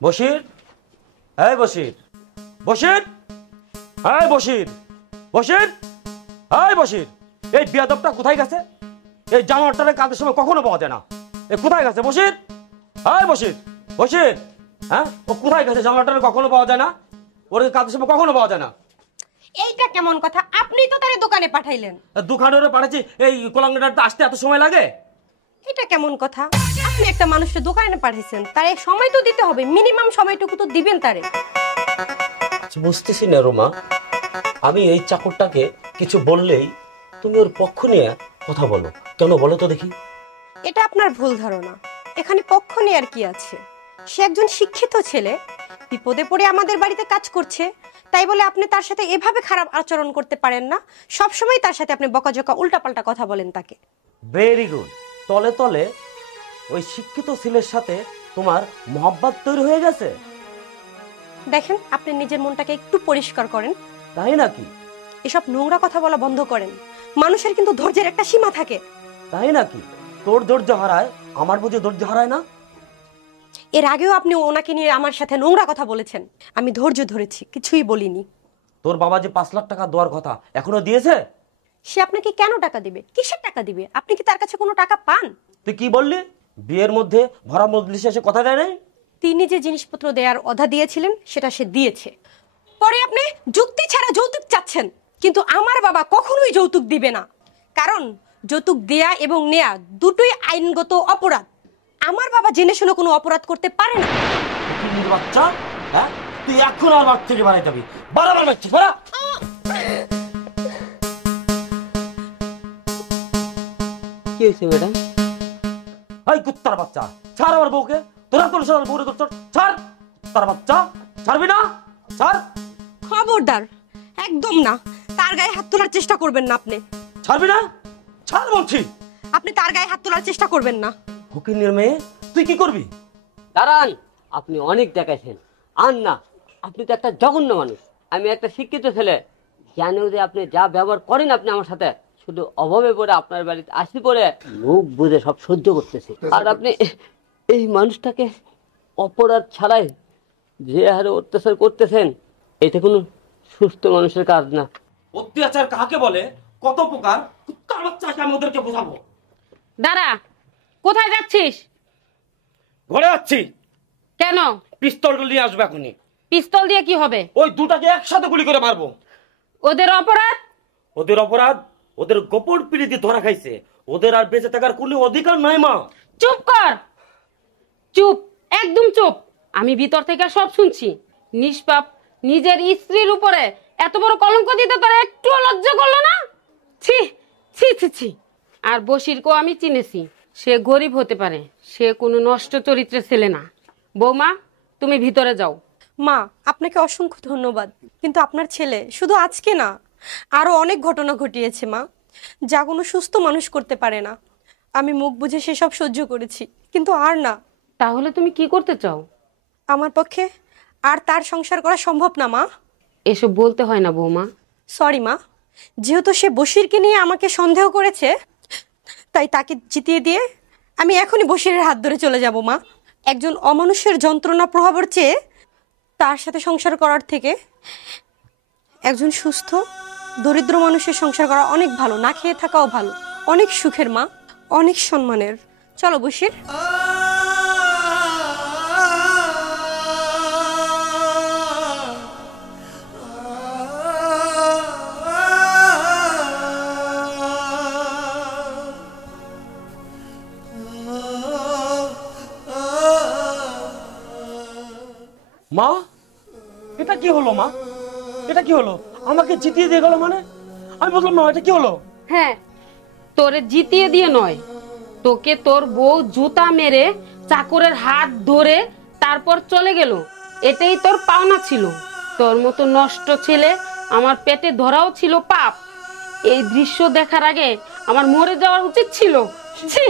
বশির, এই বশির, বশির, এই বশির, বশির, এই বশির, এই বিয়াদবটা কোথায় গেছে? এই জানোয়ারটারে কাজের সময় কখনো পাওয়া যায় না। এ কোথায় গেছে বশির? এই বশির, বশির, হ্যাঁ ও কোথায় গেছে? জানোয়ারটারে কখনো পাওয়া যায় না, ওর কাজের সময় কখনো পাওয়া যায় না। এইটা কেমন কথা? আপনি তো তারে দোকানে পাঠাইলেন। দোকানে পাঠাচ্ছি, এই কোলাঙ্গাটা আসতে এত সময় লাগে? এটা কেমন কথা? আপনি একটা মানুষকে দোকানে পাঠাইছেন, তারে সময় তো দিতে হবে, মিনিমাম সময়টুকু তো দিবেন তারে। বুঝতেছি না রোমা, আমি এই চাকরটাকে কিছু বললেই তুমি ওর পক্ষ নিয়ে কথা বলো কেন? বলো তো দেখি। এটা আপনার ভুল ধারণা। এখানে পক্ষ নেয়ার কি আছে? সে একজন শিক্ষিত ছেলে, বিপদে পড়ে আমাদের বাড়িতে কাজ করছে, তাই বলে আপনি তার সাথে এভাবে খারাপ আচরণ করতে পারেন না। সব সময় তার সাথে আপনি বকাঝকা উল্টাপাল্টা কথা বলেন তাকে। Very good. তলে তলে ওই শিক্ষিত ছেলের সাথে তোমার মহব্বত তৈরি হয়ে গেছে। দেখেন, আপনি নিজের মনটাকে একটু পরিষ্কার করেন। তাই নাকি? এসব নোংরা কথা বলা বন্ধ করেন। মানুষের কিন্তু ধৈর্যের একটা সীমা থাকে। তাই নাকি? তোর ধৈর্য হারায়, আমার বুঝে ধৈর্য হারায় না? এর আগেও আপনি ওনাকে নিয়ে আমার সাথে নোংরা কথা বলেছেন, আমি ধৈর্য ধরেছি, কিছুই বলিনি। তোর বাবা যে 5 লাখ টাকা দেওয়ার কথা এখনো দিয়েছে? সে আপনাকে কেন টাকা দিবে? কিসের টাকা দিবে? আপনি কি তার কাছে কোনো টাকা পান? তুই কি বললি? বিয়ের মধ্যে ভরা মজলিসে এসে কথা দেয় নাই? তিনি যে জিনিসপত্র দেওয়ার অধা দিয়েছিলেন সেটা সে দিয়েছে। পরে আপনি যুক্তি ছাড়া যৌতুক চাচ্ছেন, কিন্তু আমার বাবা কখনোই যৌতুক দিবে না। কারণ যৌতুক দেয়া এবং নেয়া দুটোই আইনগত অপরাধ। আমার বাবা জেনে শুনে কোনো অপরাধ করতে পারে না। বাচ্চা, হ্যাঁ তুই এখন আর বাড়ি থেকে বাড়াই যাবি? বাড়াবার বাচ্চা বাড়া। কি হয়েছে ম্যাডাম? এই কুত্তার বাচ্চা, ছাড় আমার বউকে। তোরা তোর সাথে বউরে করছ, ছাড়। তার বাচ্চা, ছাড়বি না? ছাড়। খবরদার, একদম না। তার গায়ে হাত তোলার চেষ্টা করবেন না আপনি। ছাড়বি না? ছাড় বলছি। আপনি তার গায়ে হাত তোলার চেষ্টা করবেন না। ফকিন্নির মেয়ে, তুই কি করবি? দাঁড়ান, আপনি অনেক দেখাইছেন। আর না, আপনি তো একটা জঘন্য মানুষ। আমি একটা শিক্ষিত ছেলে, জানেও যে আপনি যা ব্যবহার করেন আপনি আমার সাথে, শুধু অভাবে পড়ে আপনার বাড়িতে আসি পড়ে মুখ বুঝে সব সহ্য করতেছি। আর আপনি এই মানুষটাকে অপরাধ ছাড়াই যে হারে অত্যাচার করতেছেন, এটা কোনো সুস্থ মানুষের কাজ না। অত্যাচার কাকে বলে, কত প্রকার, কুত্তার বাচ্চাকে আমি ওদেরকে বোঝাবো। দাঁড়া, কোথায় যাচ্ছিস? ঘরে যাচ্ছি। কেন? পিস্তলটা নিয়ে আসবে এখনই। পিস্তল দিয়ে কি হবে? ওই দুটাকে একসাথে গুলি করে মারবো। ওদের অপরাধ? ওদের অপরাধ, ওদের গোপন পিড়িতে ধরা খাইছে। ওদের আর বেঁচে থাকার কোনো অধিকার নাই মা। চুপ কর, চুপ, একদম চুপ। আমি ভিতর থেকে সব শুনছি। নিষ্পাপ নিজের স্ত্রীর উপরে এত বড় কলঙ্ক দিতে তোর একটু লজ্জা করলো না? ছি ছি ছি ছি। আর বশিরকেও আমি চিনেছি। সে গরিব হতে পারে, সে কোনো নষ্ট চরিত্রের ছেলে না। বৌমা, তুমি ভিতরে যাও। মা, আপনাকে অসংখ্য ধন্যবাদ, কিন্তু আপনার ছেলে শুধু আজকে না, আরো অনেক ঘটনা ঘটিয়েছে মা, যা কোনো সুস্থ মানুষ করতে পারে না। আমি মুখ বুঝে সেসব সহ্য করেছি, কিন্তু আর না। তাহলে তুমি কি করতে চাও? আমার পক্ষে আর তার সংসার করা সম্ভব না মা। এসব বলতে হয় না বৌমা। সরি মা, যেহেতু সে বশিরকে নিয়ে আমাকে সন্দেহ করেছে, তাই তাকে জিতিয়ে দিয়ে আমি এখনই বশিরের হাত ধরে চলে যাব মা। একজন অমানুষের যন্ত্রণা প্রভাবের চেয়ে তার সাথে সংসার করার থেকে একজন সুস্থ দরিদ্র মানুষের সংসার করা অনেক ভালো, না খেয়ে থাকাও ভালো, অনেক সুখের মা, অনেক সম্মানের। চলো বশির। মা, এটা কি হলো মা? এটা কি হলো? আমাকে জিতিয়ে দিয়ে গেল মানে? আমি বললাম না, এটা কি হলো? হ্যাঁ, তোরে জিতিয়ে দিয়ে নয়, তোকে তোর বউ জুতা মেরে চাকরের হাত ধরে তারপর চলে গেল। এটাই তোর পাওনা ছিল। তোর মতো নষ্ট ছেলে আমার পেটে ধরাও ছিল পাপ। এই দৃশ্য দেখার আগে আমার মরে যাওয়া উচিত ছিল। ছি।